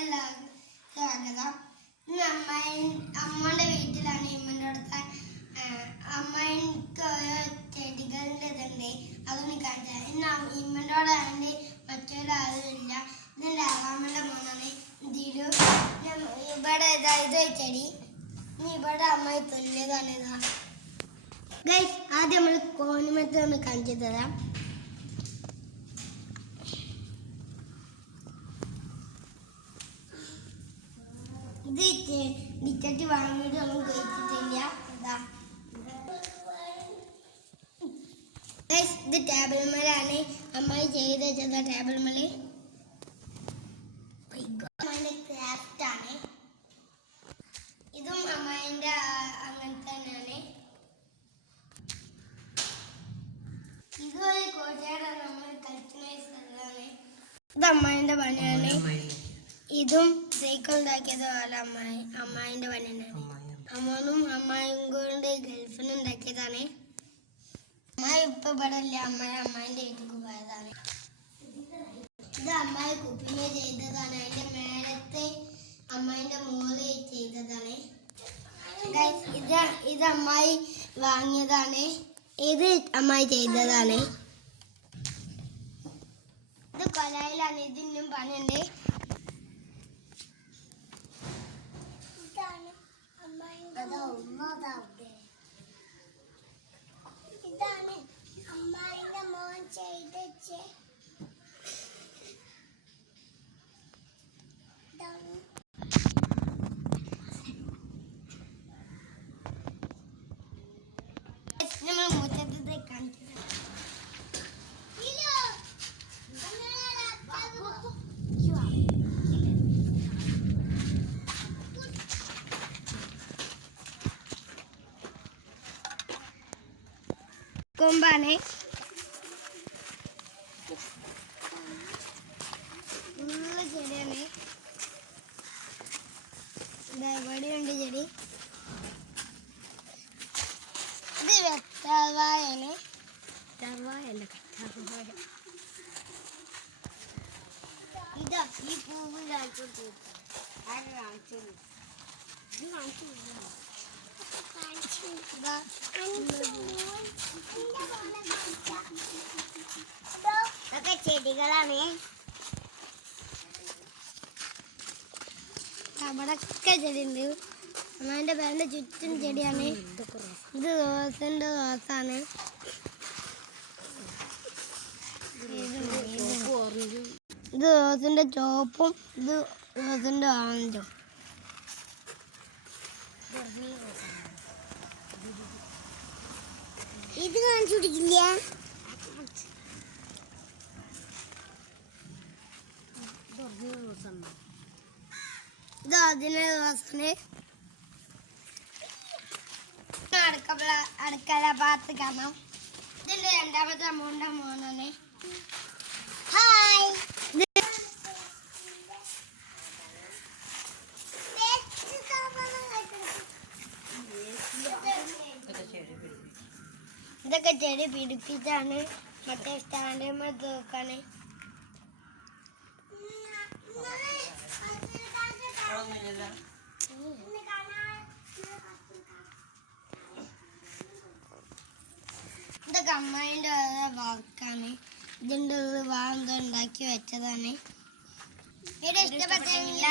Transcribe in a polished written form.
എല്ലാവർക്കും സ്വാഗതം. ഇന്ന് അമ്മയുടെ വീട്ടിലാണ്. ഇമ്മൻ്റെ അടുത്ത് അമ്മക്ക് ചെടികളുടെ ഇതുണ്ട്, അതൊന്ന് കാണിച്ചാൽ. ഇന്ന് ഇമ്മൻ്റെ അവിടെ അതിൻ്റെ മറ്റൊരാളുമില്ല. ഇതെൻ്റെ അമ്മാമ്മയുടെ മോനാണ്. ഇതിലും ഇവിടെ ഇത് ചെടി ഇനി ഇവിടെ അമ്മ തുല്യതാണ്. ഇതാ ഗൈസ്, ആദ്യം നമ്മൾ കോണിമത്തെ ഒന്ന് കാണിച്ചു തരാം. ഇത് ടിക്കറ്റ് വാങ്ങിയിട്ട് നമ്മൾ കഴിച്ചിട്ടില്ല. ഇത് ടേബിൾ മേലാണ് അമ്മായി ചെയ്ത് വെച്ചത്. ടേബിൾ മേല് ക്രാഫ്റ്റ് ആണ്. ഇതും അമ്മായിന്റെ അങ്ങനെ തന്നെയാണ്. ഇതൊരു കോട്ടയുടെ നമ്മൾ കളിക്കുന്ന സ്ഥലമാണ്. ഇത് അമ്മായിന്റെ പണിയാണ്. ഇതും സൈക്കിൾ ഉണ്ടാക്കിയത് പോലെ അമ്മായിന്റെ പണി തന്നെയാണ്. അമ്മനും അമ്മായും കൊണ്ട് ഗൾഫിന് ഉണ്ടാക്കിയതാണ്. അമ്മായി ഇപ്പൊ ഇവിടെ ഇല്ല. അമ്മായിന്റെ വീട്ടിൽ പോയതാണ്. ഇത് അമ്മായി കുപ്പിനെ ചെയ്തതാണ്. അതിന്റെ മേലത്തെ അമ്മായിന്റെ മോള് ചെയ്തതാണ്. ഇത് അമ്മായി വാങ്ങിയതാണ്. ഇത് അമ്മായി ചെയ്തതാണ്. ഇത് കൊലയിലാണ്. ഇതിനും പണിയുണ്ട്. ഇതാണ് അമ്മായിന്റെ മോൻ ചെയ്ത മുറ്റത്തെ കാണിക്കുന്നത്. കൊമ്പാണ്. ചെടിയാണ്. ഇവിടെയുണ്ട് ചെടി. ഇത് വെത്തവായാണ്. ഇതാ ഈ പൂവ് കാണിച്ചു. ഇതൊക്കെ ചെടികളാണ്. അവിടൊക്കെ ചെടിയുണ്ട്. അമ്മേന്റെ പേരിന്റെ ചുറ്റും ചെടിയാണ്. ഇത് റോസിന്റെ റോസാണ്. ഇത് റോസിന്റെ ചോപ്പും ഇത് റോസിന്റെ ഓറഞ്ചും. ഇത് കാണിച്ചു പിടിക്കില്ല. ഇത് അതിന് റോസാണ്. അടുക്കള ഭാഗത്ത് കാണാം. ഇതിന്റെ രണ്ടാമത്തെ അമ്മൂന്റെ മോനാണ്. ഹായ്. ഇതൊക്കെ ചെടി പിടിപ്പിച്ചാണ്. മറ്റേ സ്റ്റാൻഡ് തൂക്കാണ്. ഇതൊക്കെ അമ്മായിന്റെ വർക്കാണ്. ഇതിന്റെ വാങ്ങ ഉണ്ടാക്കി വെച്ചതാണ്. വീഡിയോ ഇഷ്ടപ്പെട്ടെങ്കിൽ